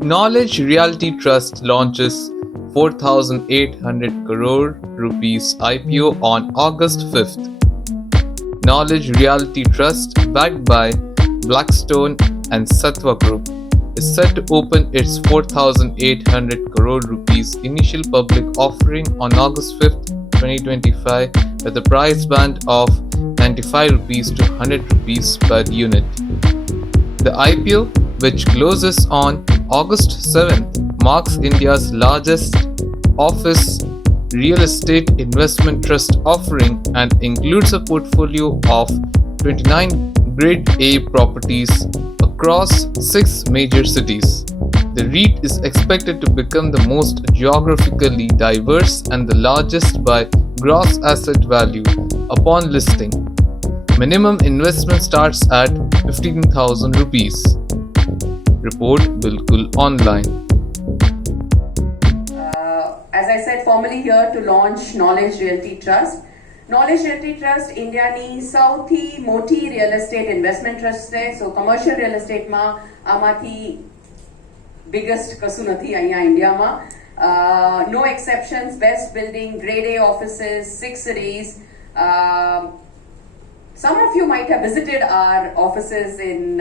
Knowledge Realty Trust launches 4,800 crore rupees IPO on August 5th. Knowledge Realty Trust, backed by Blackstone and Sattva Group, is set to open its 4,800 crore rupees initial public offering on August 5th, 2025, with a price band of 95 rupees to 100 rupees per unit. The IPO, which closes on August 7th, marks India's largest office real estate investment trust offering and includes a portfolio of 29 Grade A properties across 6 major cities. The REIT is expected to become the most geographically diverse and the largest by gross asset value upon listing. Minimum investment starts at 15,000 rupees. Report Bilkul Online. As I said, formally here to launch Knowledge Realty Trust. Knowledge Realty Trust India ni Southi Moti real estate investment trust hai. So commercial real estate ma amathi biggest kasu nathi અહીંયા India ma. No exceptions, best building, grade A offices, 6 cities. Some of you might have visited our offices in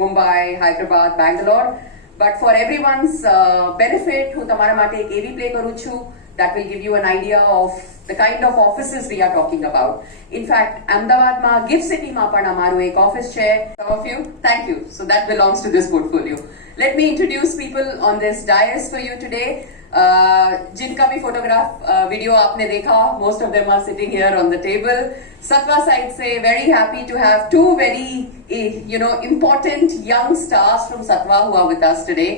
Mumbai, Hyderabad, Bangalore. But for everyone's benefit, હું તમારા માટે એક એવી play કરું છું that will give you an idea of the kind of offices we are talking about. In fact, Ahmedabadમાં Gift Cityમાં પણ અમારું એક office છે. Some of you, thank you. So that belongs to this portfolio. Let me introduce people on this dais for you today. जिनका भी photograph video आपने देखा, most of them are sitting here on the table. Sattva side से very happy to have two very important young stars from Sattva who are with us today.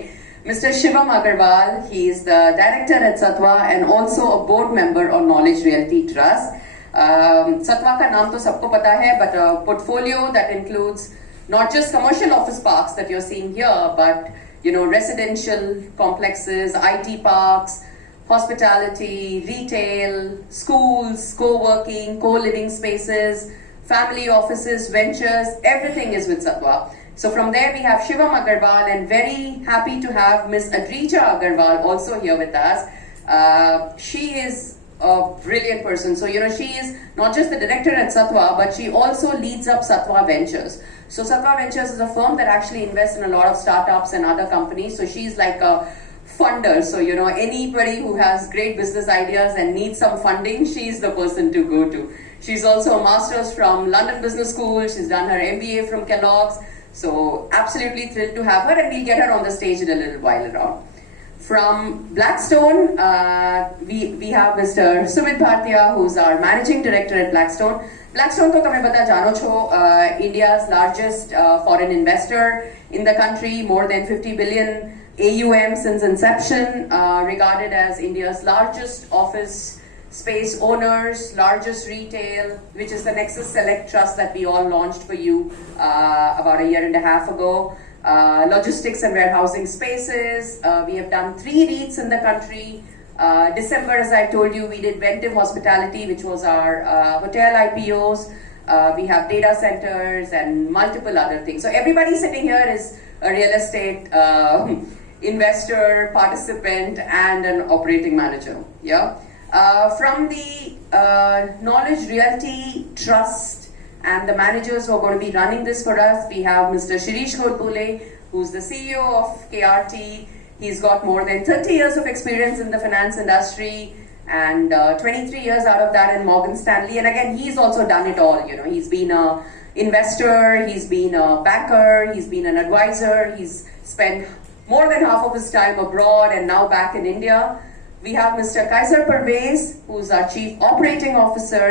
Mr. Shivam Agarwal, he is the director at Sattva and also a board member on Knowledge Realty Trust. Sattva का नाम तो सबको पता है, but a portfolio that includes not just commercial office parks that you're seeing here, but residential complexes, IT parks, hospitality, retail, schools, co-working, co-living spaces, family offices, ventures, everything is with Sattva. So from there we have Shivam Agarwal and very happy to have Miss Adrija Agarwal also here with us. She is a brilliant person. So, she is not just the director at Sattva, but she also leads up Sattva Ventures. So Sattva Ventures is a firm that actually invests in a lot of startups and other companies. So she's like a funder. So, anybody who has great business ideas and needs some funding, she's the person to go to. She's also a master's from London Business School. She's done her MBA from Kellogg's. So absolutely thrilled to have her, and we'll get her on the stage in a little while around. From Blackstone, we have Mr. Sumit Bhartia, who's our managing director at Blackstone. Blackstone ko તમે બધા જાણો છો, India's largest foreign investor in the country, more than 50 billion AUM since inception, regarded as India's largest office space owners, largest retail, which is the Nexus Select Trust that we all launched for you about a year and a half ago. Logistics and warehousing spaces. We have done 3 REITs in the country. December, as I told you, we did Ventive Hospitality, which was our hotel IPOs. We have data centers and multiple other things. So everybody sitting here is a real estate investor, participant, and an operating manager. Yeah. From the Knowledge Realty Trust and the managers who are going to be running this for us, we have Mr. Shirish Godbole, who's the CEO of KRT. He's got more than 30 years of experience in the finance industry and 23 years out of that in Morgan Stanley. And again, he's also done it all. He's been an investor, he's been a banker, he's been an advisor, he's spent more than half of his time abroad and now back in India. We have Mr. Quaiser Parvez, who's our Chief Operating Officer,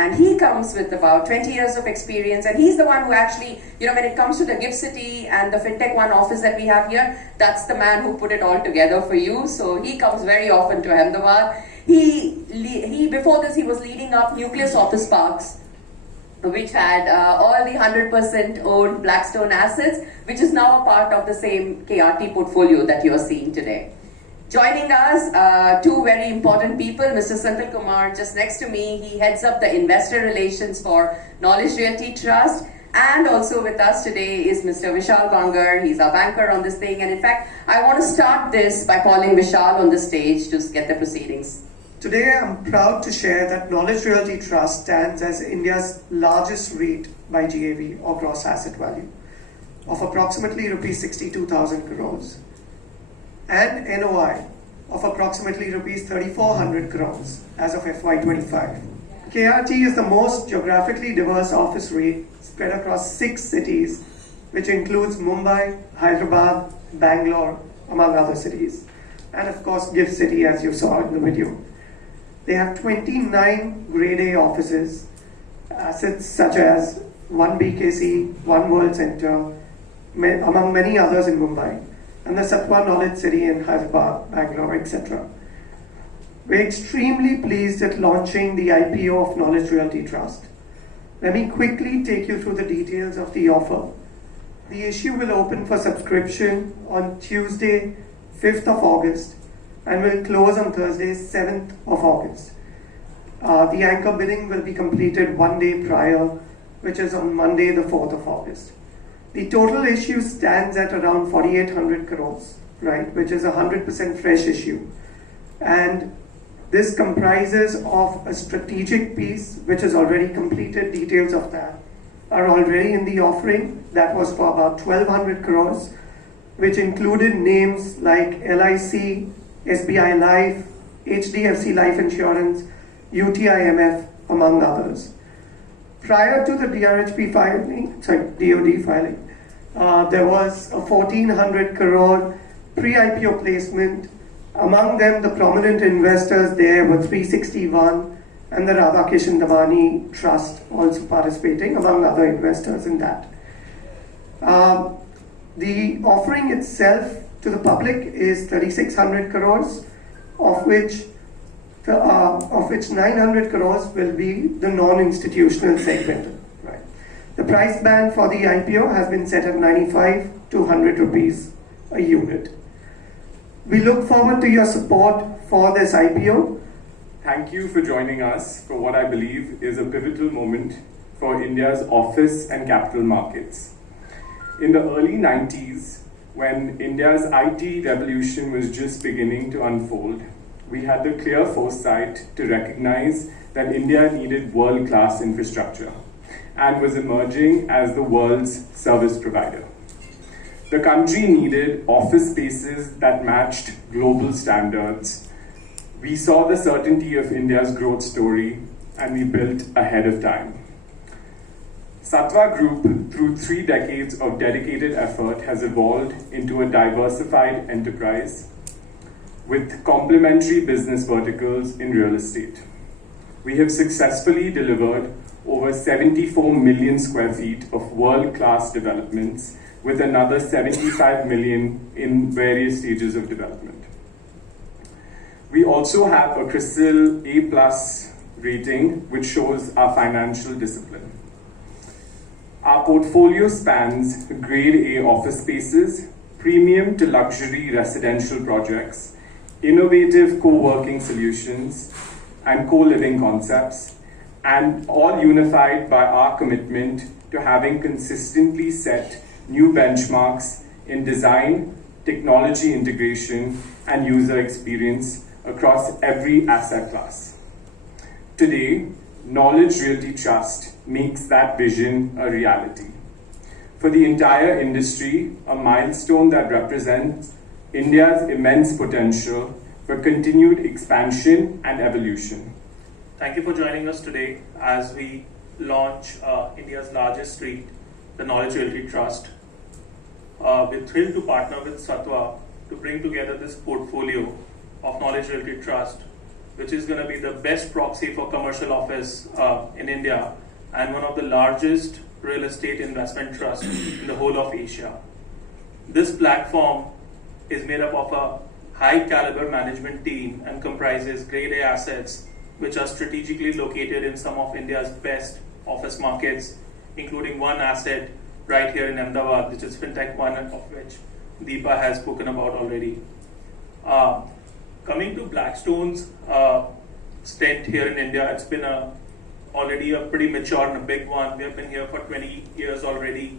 and he comes with about 20 years of experience, and he's the one who actually, when it comes to the Gift City and the FinTech One office that we have here, that's the man who put it all together for you. So he comes very often to Ahmedabad. He before this, he was leading up Nucleus Office Parks, which had all the 100% owned Blackstone assets, which is now a part of the same KRT portfolio that you're seeing today. Joining us, two very important people, Mr. Senthil Kumar, just next to me. He heads up the investor relations for Knowledge Realty Trust. And also with us today is Mr. Vishal Bangar. He's our banker on this thing. And in fact, I want to start this by calling Vishal on the stage to get the proceedings. Today, I'm proud to share that Knowledge Realty Trust stands as India's largest REIT by GAV or gross asset value of approximately rupees 62,000 crores and NOI of approximately rupees 3,400 crores as of FY25. KRT is the most geographically diverse office REIT spread across 6 cities, which includes Mumbai, Hyderabad, Bangalore, among other cities, and of course GIFT City, as you saw in the video. They have 29 Grade A offices, assets such as 1 BKC, 1 World Center, among many others in Mumbai, and the Satwa Knowledge City in Hyderabad, Bangalore, etc. We're extremely pleased at launching the IPO of Knowledge Realty Trust. Let me quickly take you through the details of the offer. The issue will open for subscription on Tuesday, 5th of August, and will close on Thursday, 7th of August. The anchor bidding will be completed 1 day prior, which is on Monday, the 4th of August. The total issue stands at around 4,800 crores, right, which is a 100% fresh issue. And this comprises of a strategic piece, which is already completed. Details of that are already in the offering. That was for about 1,200 crores, which included names like LIC, SBI Life, HDFC Life Insurance, UTIMF, among others. Prior to the DRHP filing, DOD filing, there was a 1,400 crore pre-IPO placement. Among them, the prominent investors there were 361 and the Radhakishan Damani Trust also participating, among other investors in that. The offering itself to the public is 3,600 crores, of which 900 crores will be the non-institutional segment. Right. The price band for the IPO has been set at 95 to 100 rupees a unit. We look forward to your support for this IPO. Thank you for joining us for what I believe is a pivotal moment for India's office and capital markets. In the early 90s, when India's IT revolution was just beginning to unfold, we had the clear foresight to recognize that India needed world-class infrastructure and was emerging as the world's service provider. The country needed office spaces that matched global standards. We saw the certainty of India's growth story and we built ahead of time. Satwa Group, through 3 decades of dedicated effort, has evolved into a diversified enterprise with complementary business verticals in real estate. We have successfully delivered over 74 million square feet of world-class developments, with another 75 million in various stages of development. We also have a CRISIL A+ rating, which shows our financial discipline. Our portfolio spans Grade A office spaces, premium to luxury residential projects, innovative co-working solutions, and co-living concepts, and all unified by our commitment to having consistently set new benchmarks in design, technology integration, and user experience across every asset class. Today, Knowledge Realty Trust makes that vision a reality. For the entire industry, a milestone that represents India's immense potential for continued expansion and evolution. Thank you for joining us today as we launch India's largest REIT, the Knowledge Realty Trust. We're thrilled to partner with Satwa to bring together this portfolio of Knowledge Realty Trust, which is going to be the best proxy for commercial office in India and one of the largest real estate investment trusts in the whole of Asia. This platform is made up of a high caliber management team and comprises Grade A assets which are strategically located in some of India's best office markets, including one asset right here in Ahmedabad, which is FinTech One, of which Deepa has spoken about already. Coming to Blackstone's stint here in India, it's been already a pretty mature and a big one. We have been here for 20 years already.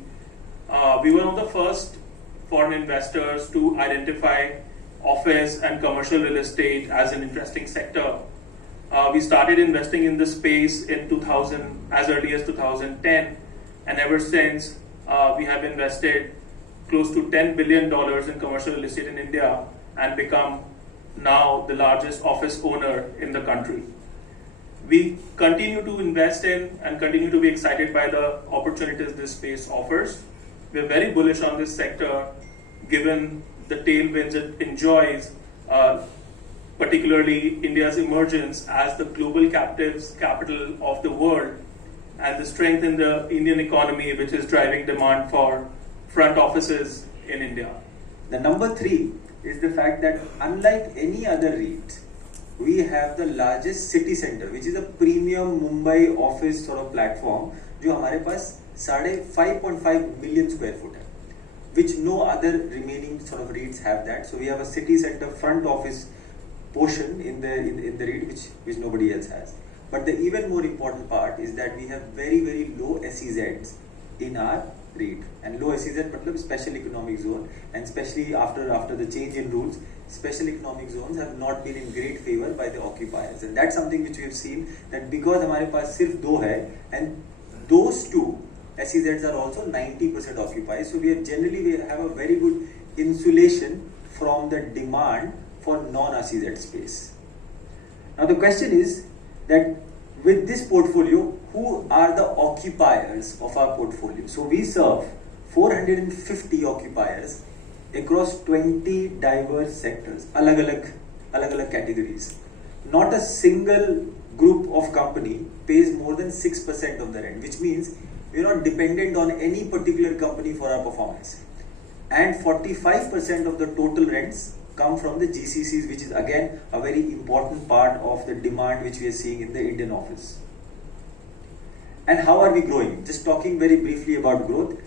We were one of the first foreign investors to identify office and commercial real estate as an interesting sector. We started investing in this space in 2000, as early as 2010, and ever since we have invested close to $10 billion in commercial real estate in India and become now the largest office owner in the country. We continue to invest in and continue to be excited by the opportunities this space offers. We're very bullish on this sector given the tailwinds it enjoys, particularly India's emergence as the global capital of the world and the strength in the Indian economy, which is driving demand for front offices in India. The number 3 is the fact that unlike any other REIT, we have the largest city center, which is a premium Mumbai office sort of platform, जो हमारे पास 5.5 million square foot है, which no other remaining sort of REITs have that. So we have a city center front office portion in the REIT which nobody else has. But the even more important part is that we have very, very low SEZs in our REIT. And low SEZ matlab special economic zone, and especially after the change in rules, special economic zones have not been in great favor by the occupiers. And that's something which we have seen, that because हमारे पास सिर्फ 2 है, and those 2 SEZs are also 90% occupied, so we have a very good insulation from the demand for non-SEZ space. Now the question is that with this portfolio, who are the occupiers of our portfolio? So we serve 450 occupiers across 20 diverse sectors, alag-alag categories. Not a single group of company pays more than 6% of the rent, which means we're not dependent on any particular company for our performance. And 45% of the total rents come from the GCCs, which is again a very important part of the demand which we are seeing in the Indian office. And how are we growing? Just talking very briefly about growth.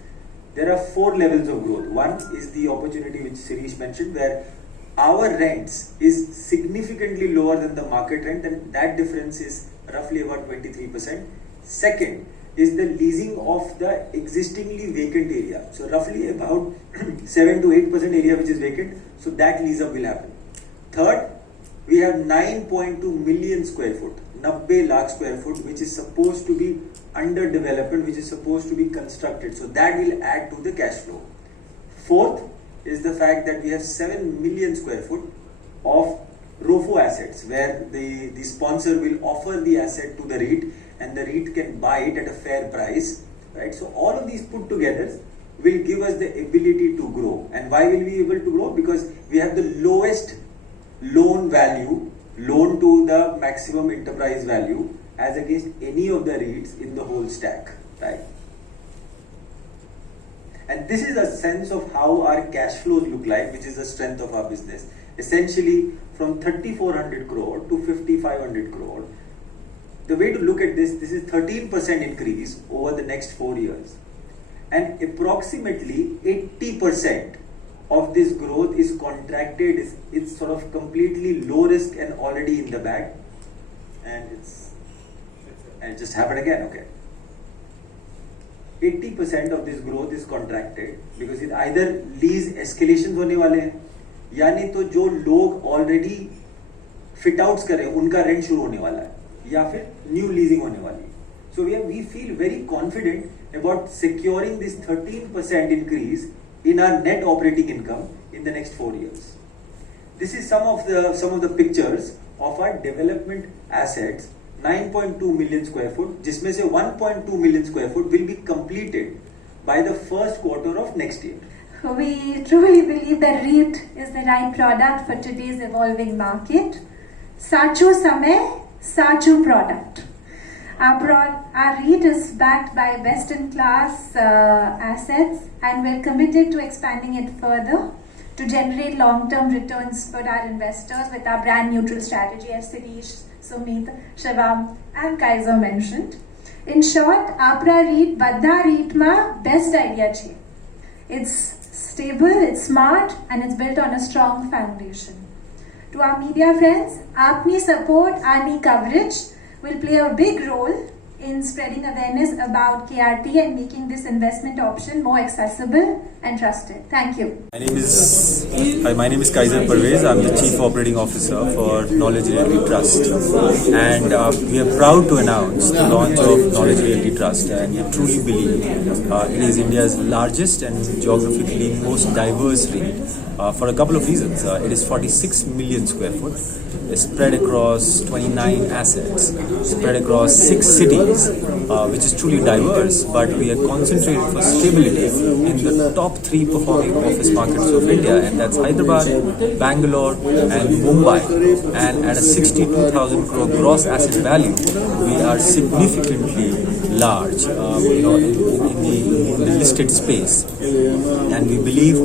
There are 4 levels of growth. One is the opportunity which Shirish mentioned, where our rents is significantly lower than the market rent, and that difference is roughly about 23%. Second is the leasing of the existingly vacant area. So roughly about 7 to 8% area which is vacant. So that lease up will happen. Third, we have 9.2 million square foot, 90 lakh square foot, which is supposed to be under development, which is supposed to be constructed. So that will add to the cash flow. Fourth is the fact that we have 7 million square foot of ROFO assets, where the sponsor will offer the asset to the REIT and the REIT can buy it at a fair price, right? So all of these put together will give us the ability to grow. And why will we be able to grow? Because we have the lowest loan value, loan to the maximum enterprise value, as against any of the REITs in the whole stack, right? And this is a sense of how our cash flows look like, which is the strength of our business. Essentially, from 3,400 crore to 5,500 crore. The way to look at this is 13% increase over the next 4 years. And approximately 80% of this growth is contracted, it's sort of completely low risk and already in the bag. And it just happened again, okay. 80% of this growth is contracted because it either lease escalations होने वाले हैं, यानी तो जो लोग already fit outs कर रहे हैं उनका rent शुरू होने वाला है, या फिर new leasing होने वाली है. So we feel very confident about securing this 13% increase in our net operating income in the next 4 years. This is some of the pictures of our development assets. 9.2 million square foot, जिसमें से 1.2 million square foot will be completed by the first quarter of next year. We truly believe that REIT is the right product for today's evolving market. Sacho samay, sacho product. Our REIT is backed by best-in-class assets, and we're committed to expanding it further to generate long-term returns for our investors with our brand-neutral strategy, as Shirish, Sumit, Shivam and Quaiser mentioned. In short, Apra REIT, Badda REIT ma best idea che. It's stable, it's smart, and it's built on a strong foundation. To our media friends, आपनी support, आपनी coverage will play a big role in spreading awareness about KRT and making this investment option more accessible and trusted. Thank you. My name is Quaiser Parvez. I'm the Chief Operating Officer for Knowledge Realty Trust, and we are proud to announce the launch of Knowledge Realty Trust. And we truly believe it is India's largest and geographically most diverse REIT for a couple of reasons. It is 46 million square foot. It's spread across 29 assets, spread across 6 cities, which is truly diverse, but we are concentrated for stability in the top 3 performing office markets of India, and that's Hyderabad, Bangalore and Mumbai. And at a 62,000 crore gross asset value, we are significantly large in the listed space, and we believe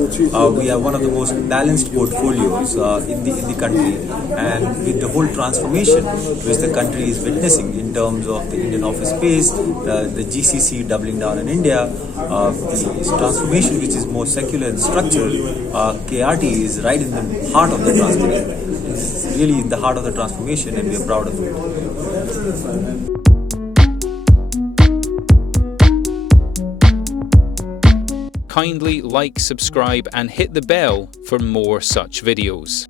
we are one of the most balanced portfolios in the country. And with the whole transformation which the country is witnessing in terms of the Indian office space, the GCC doubling down in India, this transformation which is more secular and structural, KRT is right in the heart of the transformation. It's really in the heart of the transformation, and we are proud of it. Kindly like, subscribe and hit the bell for more such videos.